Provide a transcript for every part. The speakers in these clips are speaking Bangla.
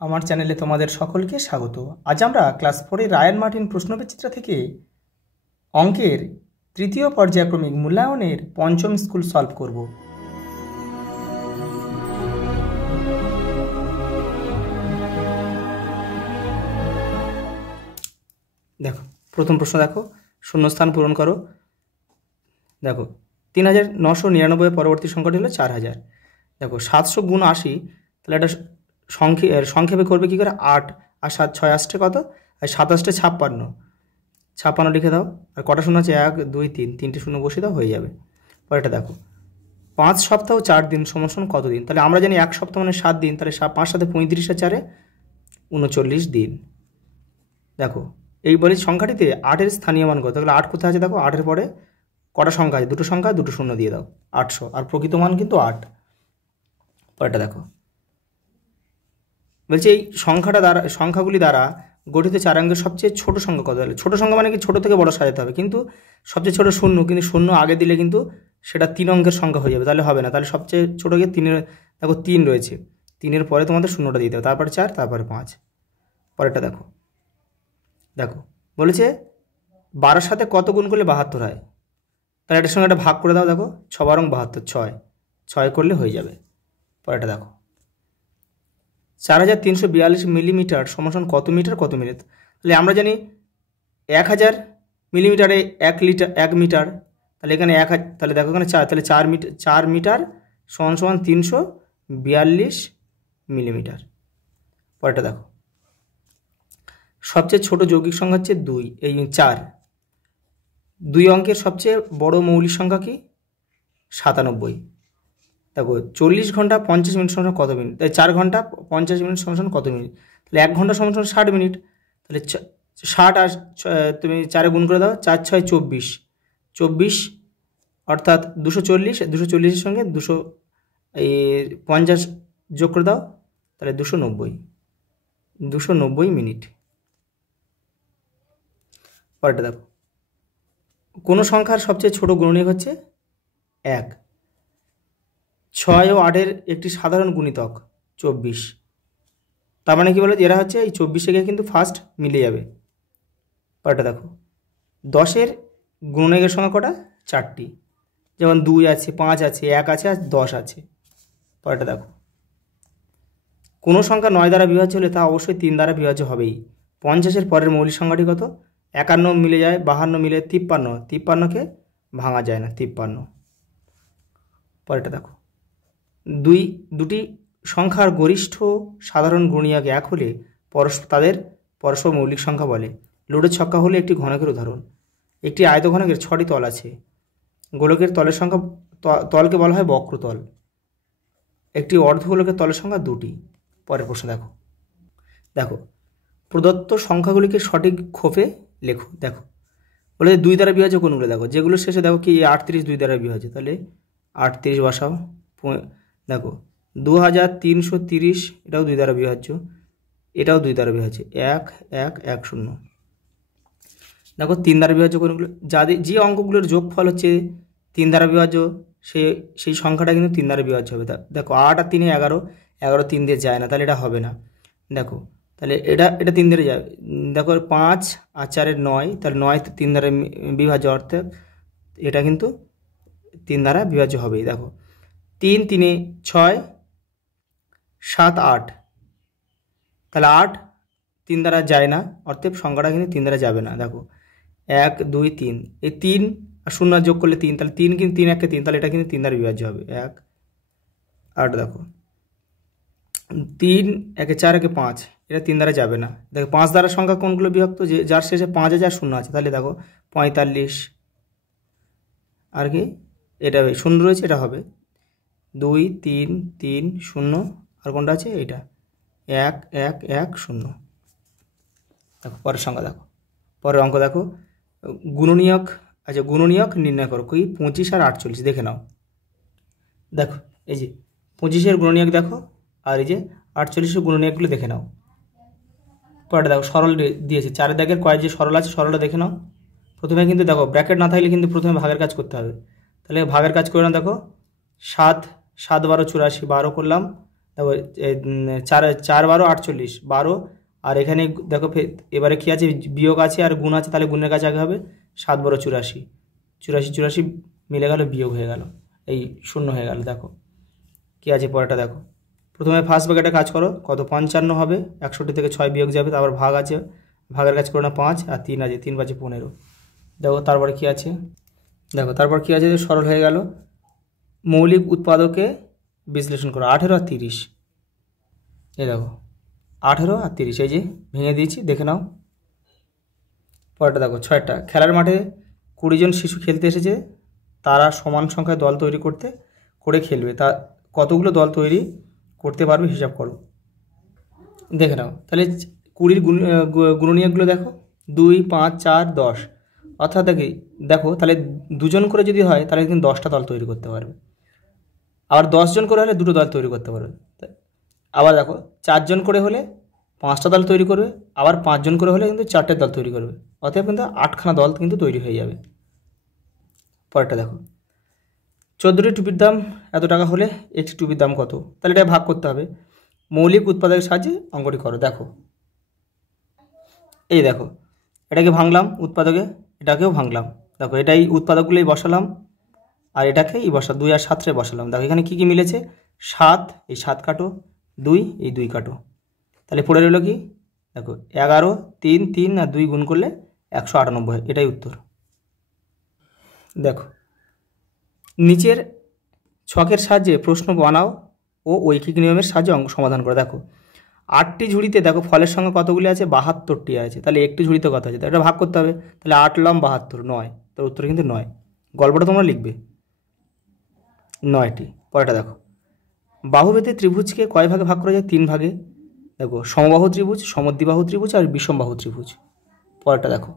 আমার চ্যানেলে তোমাদের সকলকে স্বাগত। আজ আমরা ক্লাস 4 রায়ান মার্টিন প্রশ্নবিচিত্রা থেকে অঙ্কের তৃতীয় পর্যায়ক্রমিক মূল্যায়নের পঞ্চম স্কুল সলভ করব। দেখো প্রথম প্রশ্ন, দেখো শূন্যস্থান পূরণ করো। দেখো 3999 পরবর্তী সংখ্যাটি হলো 4000। দেখো 700 গুণ 80, তাহলে এটা সংক্ষেপে করবে কী করে? 8 আর 7 6 আসছে কত? আর 7 আসছে 56 লিখে দাও। আর কটা শূন্য আছে? 1 2 3, তিনটে শূন্য বসিয়ে দাও, হয়ে যাবে। পরেরটা দেখো 5 সপ্তাহ 4 দিন সমান কত দিন? তাহলে আমরা জানি 1 সপ্তাহ মানে 7 দিন, তাহলে 5 সাথে 35 আর 4 39 দিন। দেখো এই বলি সংখ্যাটিতে 8-এর স্থানীয় মান কত? তাহলে 8 কোথায় আছে? দেখো 8-এর পরে কটা সংখ্যা আছে? দুটো সংখ্যা, দুটো শূন্য দিয়ে দাও, 800। আর প্রকৃত মান কিন্তু 8। পরেরটা দেখো বলছে এই সংখ্যাগুলি দ্বারা গঠিত 4 অঙ্কের সবচেয়ে ছোট সংখ্যা কত? তাহলে ছোট সংখ্যা মানে কি? ছোট থেকে বড় সাজাতে হবে, কিন্তু সবচেয়ে ছোট শূন্য, কিন্তু শূন্য আগে দিলে কিন্তু সেটা 3 অঙ্কের সংখ্যা হয়ে যাবে, তাহলে হবে না। তাহলে সবচেয়ে ছোট গিয়ে 3-এর, দেখো 3 রয়েছে, 3-এর পরে তোমাদের শূন্যটা দিতে হবে, তারপরে 4, তারপরে 5। পরেরটা দেখো বলেছে 12-এর সাথে কত গুণ করলে 72 হয়? তাহলে এটার সঙ্গে একটা ভাগ করে দাও। দেখো 6 বারং 72, 6 করলে হয়ে যাবে। পরেরটা দেখো 4342 মিলিমিটার সমান কত মিটার কত মিনিট? তাহলে আমরা জানি 1000 মিলিমিটারে 1 মিটার, তাহলে এখানে 1000, তাহলে দেখো এখানে 4, তাহলে 4 মিটার সমান 342 মিলিমিটার। পরেরটা দেখো সবচেয়ে ছোট যৌগিক সংখ্যা হচ্ছে 2, এই 4। 2 অঙ্কের সবচেয়ে বড় মৌলিক সংখ্যা কি? 97। দেখো 40 ঘন্টা 50 মিনিট সমান কত মিনিট? তাই 4 ঘন্টা 50 মিনিট সমান কত মিনিট? তাহলে 1 ঘন্টা সমান 60 মিনিট। তাহলে 60 আর তুমি 4-এ গুণ করে দাও, 4 6 24, অর্থাৎ 240। 240-এর সঙ্গে 250 যোগ করে দাও, তাহলে 290 মিনিট। পরেরটা দেখো কোনো সংখ্যার সবচেয়ে ছোট গুণনীয়ক হচ্ছে 1। 6 ও 8-এর একটি সাধারণ গুণিতক 24। তার মানে কি বলে? এরা হচ্ছে এই 24-এ গিয়ে কিন্তু ফার্স্ট মিলে যাবে। পরেরটা দেখো 10-এর গুণনীয়কের সংখ্যা কটা? 4টি, যেমন 2 আছে, 5 আছে, 1 আছে, আর 10 আছে। পরেরটা দেখো কোনো সংখ্যা 9 দ্বারা বিভাজ্য হলে তা অবশ্যই 3 দ্বারা বিভাজ্য হবেই। 50-এর পরের মৌলিক সংখ্যাটি কত? 51 মিলে যায়, 52 মিলে 53, 53কে ভাঙা যায় না, 53। পরেরটা দেখো দুটি সংখ্যার গরিষ্ঠ সাধারণ গুণনীয়ক 1 হলে তাদের পরস্পর মৌলিক সংখ্যা বলে। লুডোর ছক্কা হলে একটি ঘনকের উদাহরণ। একটি আয়তঘনকের 6টি তল আছে। গোলকের তলের সংখ্যা, তলকে বলা হয় বক্রতল। একটি অর্ধগোলকের তলের সংখ্যা 2টি। পরের প্রশ্ন দেখো প্রদত্ত সংখ্যাগুলিকে সঠিক ক্ষোভে লেখো। দেখো বলে 2 দ্বারা বিভাজ্য কোনগুলো? দেখো যেগুলো শেষে দেখো কি 38 2 দ্বারা বিভাজ্য, তাহলে 38 বসাও। দেখো 2330, এটাও 2 দ্বারা বিভাজ্য, এটাও 2 দ্বারা বিভাজ্য, 1 1 1 0। দেখো 3 দ্বারা বিভাজ্য কোনগুলো? যে অঙ্কগুলোর যোগফল হচ্ছে 3 দ্বারা বিভাজ্য, সেই সংখ্যাটা কিন্তু 3 দ্বারা বিভাজ্য হবে। দেখো 8 আর 3 11, 11 3 দিয়ে যায় না, তাহলে এটা হবে না। দেখো তাহলে এটা 3 দ্বারা যাবে। দেখো 5 আর 4 9, তাহলে 9 3 দ্বারা বিভাজ্য, অর্থাৎ এটা কিন্তু 3 দ্বারা বিভাজ্য হবেই। দেখো 3 3 6 7 8, তাহলে 8 3 দ্বারা যায় না, অর্থাৎ সংখ্যাটা কিন্তু 3 দ্বারা যাবে না। দেখো 1 2 3, এই 3 আর 0 যোগ করলে 3, তাহলে 3 কিন্তু 3 1 3, তাহলে এটা কিন্তু 3 দ্বারা বিভাজ্য হবে। 1 8, দেখো 3 1 4 1 5, এটা 3 দ্বারা যাবে না। দেখো 5 দ্বারা সংখ্যা কোনগুলো বিভক্ত? যে যার শেষে 5 আছে আর 0 আছে, তাহলে দেখো 45, আর কি এটা 0 রয়েছে, এটা হবে 2 3 3 0, আর কোনটা আছে? এটা 1 1 1 0। দেখো পরের সংখ্যা, দেখো পরের অঙ্ক দেখো গুণনীয়ক। আচ্ছা গুণনীয়ক নির্ণয় করো, কি 25 আর 48 দেখে নাও। দেখো এই যে 25-এর গুণনীয়ক দেখো, আর এই যে 48-এর গুণনীয়কগুলো দেখে নাও। পরেরটা দেখো সরল দিয়েছে, 4 দাগের কয়েক যে সরল আছে, সরলটা দেখে নাও। প্রথমে কিন্তু দেখো ব্র্যাকেট না থাকলে কিন্তু প্রথমে ভাগের কাজ করতে হবে, তাহলে ভাগের কাজ করে নাও। দেখো 7 7 12 84, 12 করলাম, দেখো 4 4 12 48, 12 আর এখানে দেখো এবারে কী আছে, বিয়োগ আছে আর গুণ আছে, তাহলে গুণের কাছে আগে হবে। 7 12 84, 84 84 মিলে গেল, বিয়োগ হয়ে গেল, এই শূন্য হয়ে গেল। দেখো কী আছে পরেরটা দেখো। প্রথমে ফার্স্ট ব্র্যাকেটে কাজ করো, কত 55 হবে, 61 থেকে 6 বিয়োগ যাবে, তারপর ভাগ আছে, ভাগের কাজ করো না 5 আর 3 আছে, 3 5 15। দেখো তারপরে কী আছে, দেখো তারপর কী আছে, সরল হয়ে গেল। মৌলিক উৎপাদকে বিশ্লেষণ করো, 18 আর 30। এই দেখো 18 আর 30, এই যে ভেঙে দিয়েছি, দেখে নাও। পরেরটা দেখো 6টা, খেলার মাঠে 20 জন শিশু খেলতে এসেছে, তারা সমান সংখ্যায় দল তৈরি করে খেলবে, তা কতগুলো দল তৈরি করতে পারবে হিসাব করো। দেখে নাও, তাহলে 20 গুণনীয়কগুলো দেখো, 2 5 4 10, অর্থাৎ দেখো তাহলে 2 জন করে যদি হয় তাহলে কিন্তু 10টা দল তৈরি করতে পারবে। আবার 10 জন করে হলে 2টো দল তৈরি করতে পারবে। আবার দেখো 4 জন করে হলে 5টা দল তৈরি করবে, আবার 5 জন করে হলে কিন্তু 4টে দল তৈরি করবে, অতএব কিন্তু 8খানা দল কিন্তু তৈরি হয়ে যাবে। পরেরটা দেখো, 14টি টুপির দাম এত টাকা হলে একটি টুপির দাম কত, তাহলে এটা ভাগ করতে হবে। মৌলিক উৎপাদকের সাহায্যে অঙ্কটি করো। দেখো এই দেখো, এটাকে ভাঙলাম উৎপাদকে, এটাকেও ভাঙলাম, দেখো এটাই উৎপাদকগুলোই বসালাম আর এটাকেই বসালাম, 2 আর 7 বসালাম। দেখো এখানে কী কী মিলেছে, 7, এই 7 কাটো, 2 এই 2 কাটো, তাহলে পড়ে রইল কি, দেখো 11, 3 3 আর 2 গুণ করলে 198, এটাই উত্তর। দেখো নিচের ছকের সাহায্যে প্রশ্ন বানাও ও ঐকিক নিয়মের সাহায্যে অঙ্ক সমাধান করো। দেখো 8টি ঝুড়িতে দেখো ফলের সংখ্যা কতগুলি আছে, 72টি আছে, তাহলে একটি ঝুড়িতে কত আছে, এটা ভাগ করতে হবে, তাহলে 8 লম 72, 9, তার উত্তর কিন্তু 9। গল্পটা তোমরা লিখবে 9টি। পরেরটা দেখো, বাহুভেদে ত্রিভুজকে কয় ভাগে ভাগ করা যায়, 3 ভাগে। দেখো সমবাহু ত্রিভুজ, সমদ্বিবাহু ত্রিভুজ আর বিষমবাহু ত্রিভুজ। পরেরটা দেখো,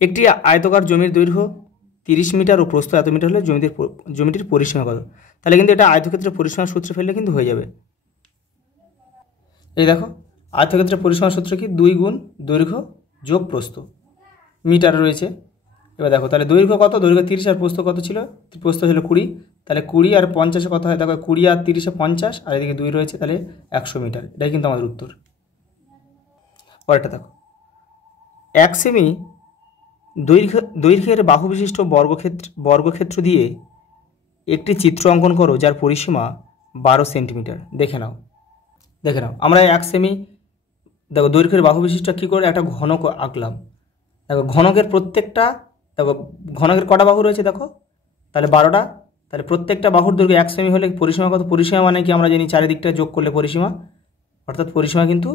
একটি আয়তকার জমির দৈর্ঘ্য 30 মিটার ও প্রস্থ এত মিটার হলে জমিটির পরিসীমা কত, তাহলে কিন্তু এটা আয়তক্ষেত্রের পরিসীমার সূত্রে ফেললে কিন্তু হয়ে যাবে। এই দেখো আয়তক্ষেত্রের পরিসীমার সূত্র কি, 2 গুণ দৈর্ঘ্য যোগ প্রস্থ, মিটার রয়েছে। এবার দেখো তাহলে দৈর্ঘ্য কত, দৈর্ঘ্য 30 আর প্রস্থ কত ছিল, প্রস্থ ছিল 20, তাহলে 20 আর 50 কত হয়, দেখো 20 আর 30 50, আর এদিকে 2 রয়েছে, তাহলে 100 মিটার, এটাই কিন্তু আমাদের উত্তর। পরেরটা দেখো, 1 সেমি দৈর্ঘ্যের বাহু বিশিষ্ট বর্গক্ষেত্র দিয়ে একটি চিত্র অঙ্কন করো যার পরিসীমা 12 সেন্টিমিটার। দেখে নাও আমরা 1 সেমি দেখো দৈর্ঘ্যের বাহু বিশিষ্ট কী করে একটা ঘনক আঁকলাম। দেখো ঘনকের প্রত্যেকটা, দেখো ঘনকের কটা বাহু রয়েছে, দেখো তাহলে 12টা, তাহলে প্রত্যেকটা বাহুর দৈর্ঘ্য 1 সেমি হলে পরিসীমা কত, পরিসীমা মানে কি আমরা জানি চারিদিকটা যোগ করলে পরিসীমা, অর্থাৎ পরিসীমা কিন্তু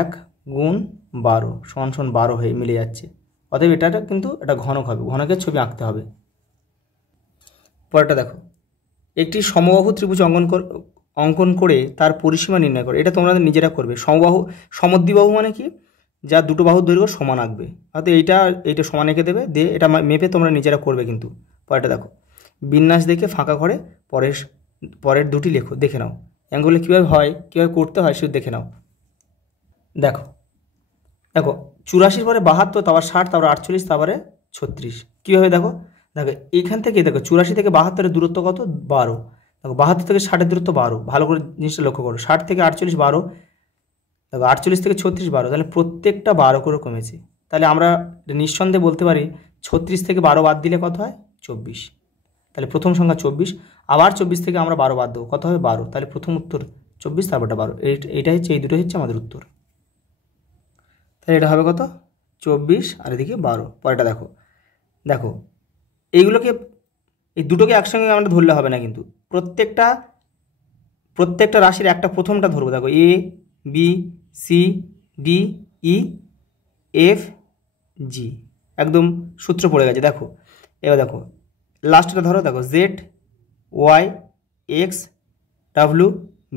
1 গুণ 12 সমান 12 হয়ে মিলে যাচ্ছে, অতএব এটা কিন্তু এটা ঘনক হবে, ঘনকের ছবি আঁকতে হবে। পরেরটা দেখো, একটি সমবাহু ত্রিভুজ অঙ্কন করে তার পরিসীমা নির্ণয় করো, এটা তোমরা নিজেরা করবে। সমদ্বিবাহু মানে কি, যা দুটো বাহুর দৈর্ঘ্য সমান আঁকবে, অর্থাৎ এইটা সমান এঁকে দেবে, দিয়ে এটা মেপে তোমরা নিজেরা করবে কিন্তু। পরেরটা দেখো, বিন্যাস দেখে ফাঁকা ঘরে পরের দুটি লেখো। দেখে নাও অ্যাঙ্গুলে কীভাবে হয়, কীভাবে করতে হয় শুধু দেখে নাও। দেখো 84 পরে 72, তারপর 60, তারপর 48, তারপরে 36, কীভাবে দেখো এইখান থেকে দেখো 84 থেকে 72-এর দূরত্ব কত, 12, দেখো 72 থেকে 60-এর দূরত্ব 12, ভালো করে জিনিসটা লক্ষ্য করো। 60 থেকে 48 12, দেখো 48 থেকে 36 12, তাহলে প্রত্যেকটা 12 করে কমেছে, তাহলে আমরা নিঃসন্দেহে বলতে পারি 36 থেকে 12 বাদ দিলে কত হয়, 24, তাহলে প্রথম সংখ্যা 24, আবার 24 থেকে আমরা 12 বাদ দেবো, কত হবে 12, তাহলে প্রথম উত্তর 24, তারপরটা 12, এইটা হচ্ছে, এই দুটো হচ্ছে আমাদের উত্তর। তাহলে এটা হবে কত, 24 আর এদিকে 12। পরেরটা দেখো এইগুলোকে, এই দুটোকে একসঙ্গে আমরা ধরলে হবে না কিন্তু, প্রত্যেকটা রাশির একটা প্রথমটা ধরবো। দেখো A B C D E F G, একদম সূত্র পড়ে গেছে। দেখো এবার দেখো লাস্টটা ধরো, দেখো Z Y X W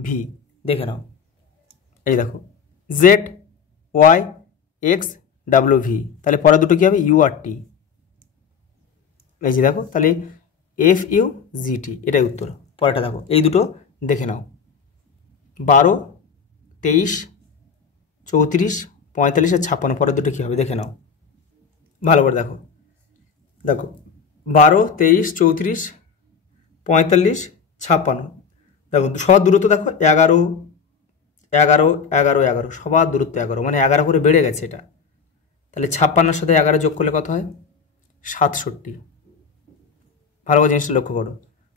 V, দেখে নাও এই দেখো Z Y X W V, তাহলে পরে দুটো কী হবে, ইউ আর টি, এই যে দেখো তাহলে এফ ইউ জি টি, এটাই উত্তর। পরেরটা দেখো এই দুটো দেখে নাও, 12 23 34 45 আর 56, পরের দুটো কী হবে দেখে নাও ভালো করে। দেখো 12 23 34 45 56। দেখো সবার দূরত্ব দেখো 11 11 11 11, সবার দূরত্ব 11, মানে 11 করে বেড়ে গেছে এটা। তাহলে 56-র সাথে 11 যোগ করলে কত হয়? 67। ভালো করে জিনিসটা লক্ষ্য করো।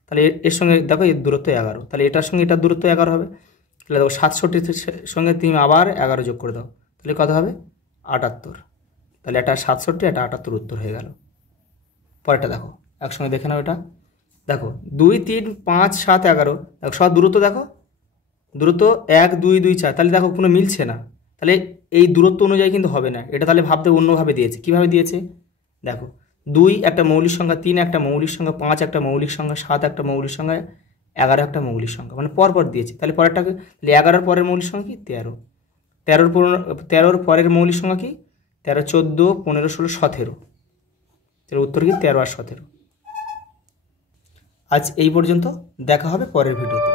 তাহলে এর সঙ্গে দেখো এর দূরত্ব 11, তাহলে এটার সঙ্গে এটার দূরত্ব 11 হবে। তাহলে দেখো 67 সঙ্গে তুমি আবার 11 যোগ করে দাও, তাহলে কত হবে? 78। তাহলে এটা 67, এটা 78 উত্তর হয়ে গেল। পরেরটা দেখো, একসঙ্গে দেখে নাও এটা। দেখো 2 3 5 7 11, দেখো সব দূরত্ব দেখো, দূরত্ব 1 2 2 4, তাহলে দেখো কোনো মিলছে না। তাহলে এই দূরত্ব অনুযায়ী কিন্তু হবে না এটা, তাহলে ভাবতে অন্যভাবে দিয়েছে। কীভাবে দিয়েছে দেখো, 2 একটা মৌলিক সংখ্যা, 3 একটা মৌলিক সংখ্যা, 5 একটা মৌলিক সংখ্যা, 7 একটা মৌলিক সংখ্যা, 11 একটা মৌলিক সংখ্যা, মানে পরপর দিয়েছে। তাহলে পরেরটাকে, তাহলে 11-র পরের মৌলিক সংখ্যা কি? 13। 13-র পরের মৌলিক সংখ্যা কি? 13 14 15 16 17। তাহলে উত্তর কি? 13 আর 17। আজ এই পর্যন্ত, দেখা হবে পরের ভিডিওতে।